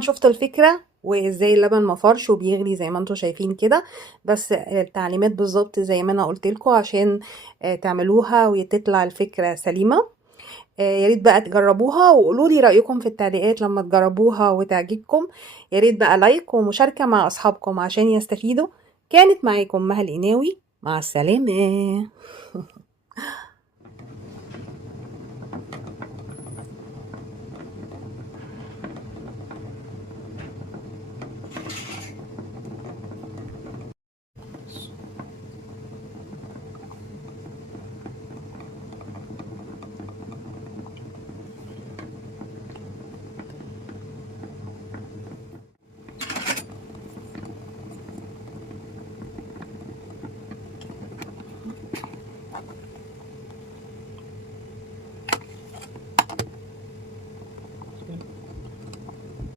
شفت الفكرة وازاي اللبن ما فرش وبيغلي زي ما انتوا شايفين كده. بس التعليمات بالظبط زي ما انا قلت لكم عشان تعملوها وتطلع الفكرة سليمة. يا ريت بقى تجربوها وقولوا لي رأيكم في التعليقات لما تجربوها وتعجبكم. يا ريت بقى لايك ومشاركة مع أصحابكم عشان يستفيدوا. كانت معاكم مها القناوي، مع السلامة.